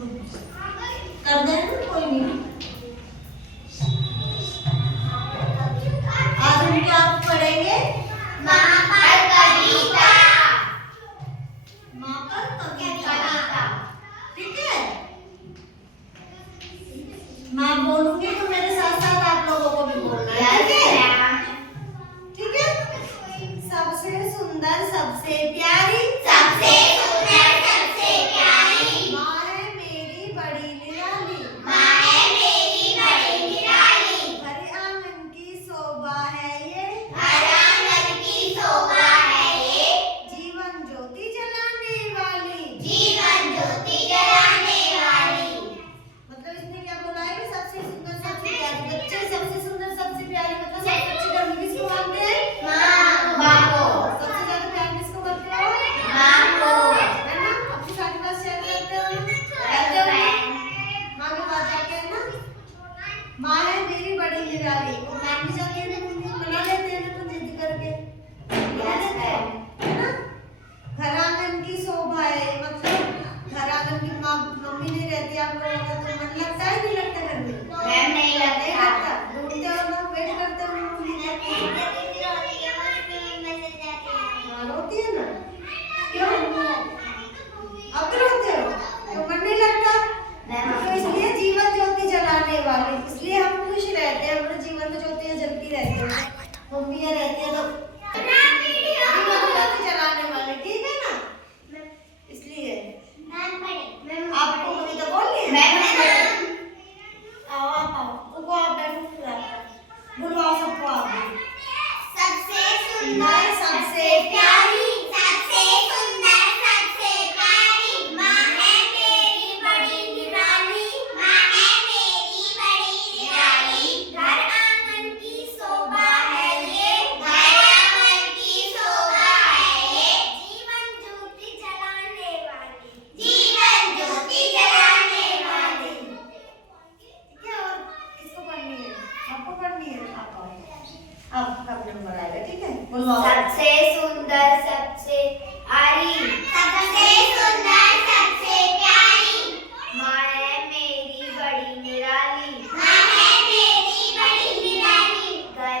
कर दे ना, कोई नहीं। आज हम क्या पढ़ेंगे? महापर कविता। महापर कविता, ठीक है। मैं बोलूंगी तो मेरे साथ साथ आप लोगों को भी बोलना है, ठीक है? सबसे सुंदर सबसे प्यारी, सबसे सुंदर सबसे प्यारी माँ है मेरी बड़ी निराली, माँ है मेरी बड़ी निराली। हरे आंगन की शोभा है ये, हर आंगन की शोभा है ये, जीवन ज्योति जलाने वाली, जीवन ज्योति जलाने वाली। मतलब इसने क्या बोला है कि सबसे सुंदर सबसे प्यारी। बच्चे सबसे सुंदर सबसे प्यारी मतलब सबसे अच्छी गर्मी किसको मानते हैं? माँ को। सबसे ज्यादा प्यार किसको करते हो? माँ को। है ना? अपनी सारी बात शेयर करते हो ना? माँ के पास जाके, है ना? माँ है मेरी बड़ी निराली, वो मान भी जाती है ना, मना लेते हैं ना तो जिद करके, मना लेते हैं, है ना? घर आंगन की शोभा है, मतलब घर आंगन की माँ मम्मी नहीं रहती आप लोगों का तो मन लगता है नहीं लगता घर में? मैम नहीं नहीं लगता। लगता, ढूंढते हो ना, वेट करते हो मम्मी का। हाँ, रोती है ना, क्यों? अब रोते हो तो मन नहीं लगता, तो इसलिए जीवन ज्योति जलाने वाली, इसलिए हम खुश रहते हैं, हमारे जीवन में ज्योतियां जलती रहती हैं, मम्मियाँ रहती हैं तो जीवन ज्योति जलाने वाले, ठीक है ना? इसलिए आपको कविता बोलनी है? आओ आप आओ, रुको आप बैठो, फिर आप बुलवाओ सबको आप भी। सबसे सुंदर सबसे प्यारी, सबसे सुंदर सबसे प्यारी माँ है मेरी बड़ी निराली, माँ है मेरी बड़ी निराली। घर आंगन की शोभा है ये, घर आंगन की शोभा है ये, जीवन ज्योति जलाने वाली, जीवन ज्योति जलाने वाली। ठीक है, और किसको पढ़नी है? आपको पढ़नी है, आप आओ, आपका नंबर आएगा, ठीक है? बुलवाओ। सबसे सुंदर सबसे प्यारी, सबसे सुंदर सबसे प्यारी माँ है मेरी बड़ी निराली, माँ है मेरी बड़ी निराली। घर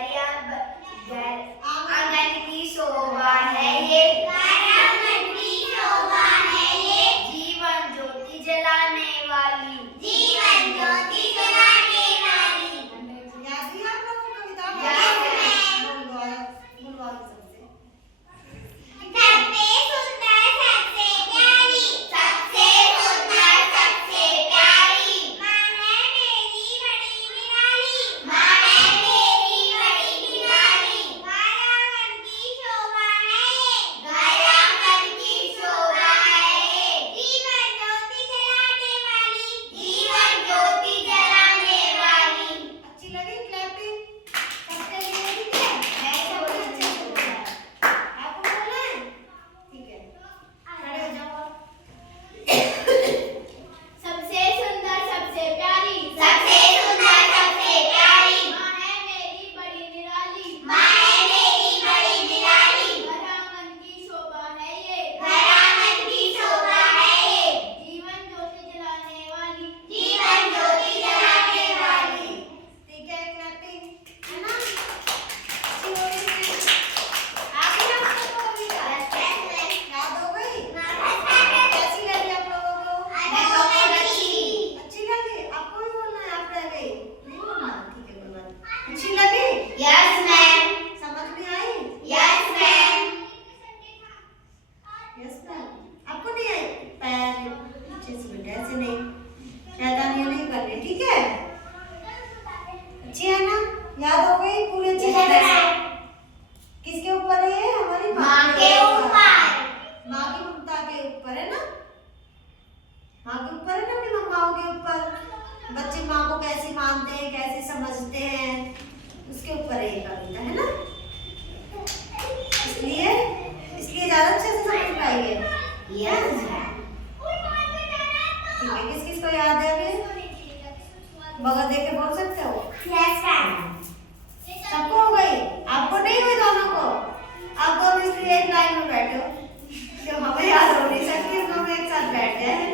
आंगन की शोभा है ये, घर आंगन की शोभा है ये, जीवन ज्योति जलाने वाली, जीवन ज्योति जलाने वाली। याद ही आप लोगों को कविता? याद है। बुलवाओ, बुलवाओ सबसे। सबसे सुंदर सबसे प्यारी, सबसे सुंदर सबसे प्यारी माँ है मेरी बड़ी निराली, माँ है मेरी बड़ी निराली। घर आंगन की शोभा है ये, घर आंगन की शोभा है ये, जीवन ज्योति जलाने वाली, जीवन ज्योति जलाने वाली। अच्छी लगी क्लैपिंग सबके लिए, ठीक है? ऐसे बड़े अच्छे से बोलना है। आपको बोलना है? ठीक है, खड़े हो जाओ आप। सबसे सुंदर सबसे प्यारी, सबसे सुंदर सबसे प्यारी माँ है मेरी बड़ी निराली, माँ है मेरी बड़ी निराली। घर आंगन की शोभा है ये, घर आंगन की शोभा है ये, जीवन ज्योति जलाने वाली, जीवन ज्योति जलाने वाली। ठीक है, क्लैपिंग, है ना? अच्छी हो रही है। आगे आपको कविता याद हो गई? कैसी लगी आप लोगों को? अच्छी लगी? आपको भी बोलना है, आप रह गई? नहीं बोलना? ठीक है, बोलना। अच्छी लगी? यस मैम, समझ में आई? Yes ma'am. Yes ma'am. आपको नहीं आई? पैर पीछे से बेटा, ऐसे नहीं, शैतानियां नहीं करनी, ठीक है? अच्छी है ना? याद हो गई पूरी अच्छी तरह से? किसके ऊपर है ये? हमारी माँ के ऊपर। माँ की ममता के ऊपर, है ना? माँ के ऊपर है ना, अपनी मम्माओं के ऊपर। बच्चे माँ को कैसे मानते हैं, कैसे समझते हैं, उसके ऊपर है ये कविता, है ना? इसलिए ज्यादा अच्छे से समझ पाएंगे। यस ठीक है, किस किस को याद है अभी? बगल देख के बोल सकते हो? Yes ma'am. सबको हो गई? आपको नहीं हुई दोनों को? आप दोनों इसलिए एक लाइन में बैठे हो, क्यों हमें याद हो नहीं सकती, हम एक साथ बैठ जाए।